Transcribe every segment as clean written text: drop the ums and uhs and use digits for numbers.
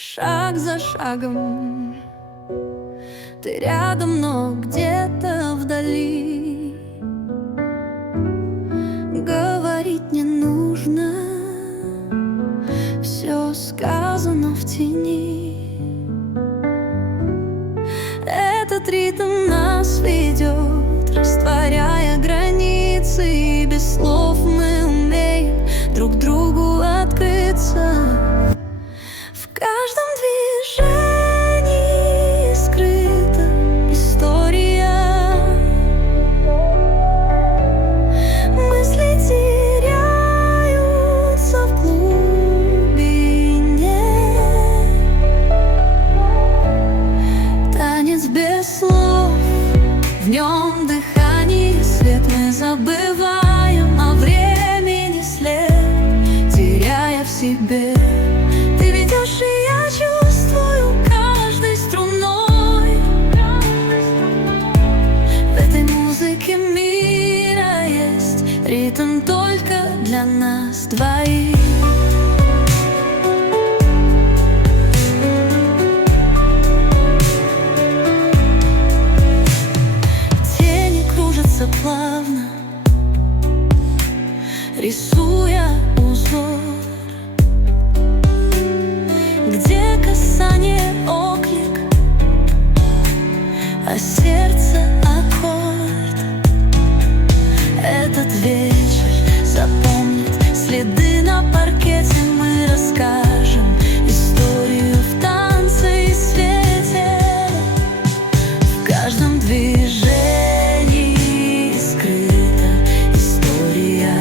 Шаг за шагом ты рядом, но где-то вдали. Говорить не нужно, все сказано в тени. Этот ритм нас ведет, растворяя границы, и без слов мы умеем друг другу открыться. В каждом движении скрыта история. Мысли теряются в глубине. Танец без слов, в нем дыхание, свет мы забываем, а времени след, теряя в себе. Ты ведешь, и я чувствую каждой струной. В этой музыке мира есть ритм только для нас двоих. Тени кружатся плавно, рисуя узор, где касание оклик, а сердце аккорд. Этот вечер запомнит следы на паркете. Мы расскажем историю в танце и свете. В каждом движении скрыта история.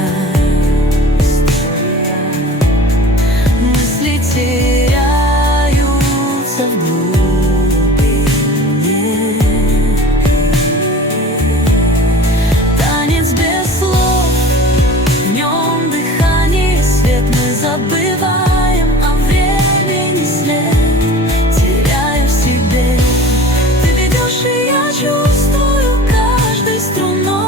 Мысли теряются в глубине. Танец без слов, в нем дыхание, свет мы забываем, а времени след, теряя в себе. Ты ведешь, и я чувствую каждой струной.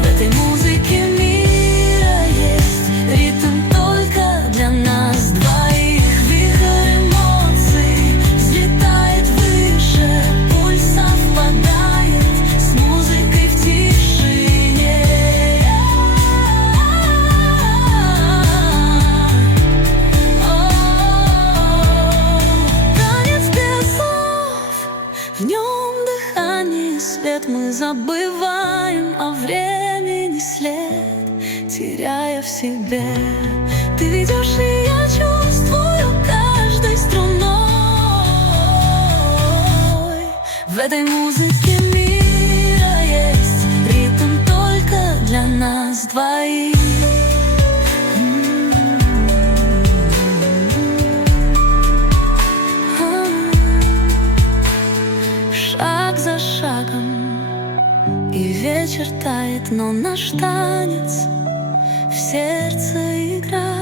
В этой музыке мира есть ритм только для нас двоих. Вихрь эмоций взлетает выше, пульс совпадает с музыкой в тишине. Танец без слов, в нем дыхание, свет мы забываем, а времени след, теряя в себе. Ты ведешь, и я чувствую каждой струной. В этой музыке мира есть ритм только для нас двоих. Шаг за шагом, и вечер тает, но наш танец в сердце играет.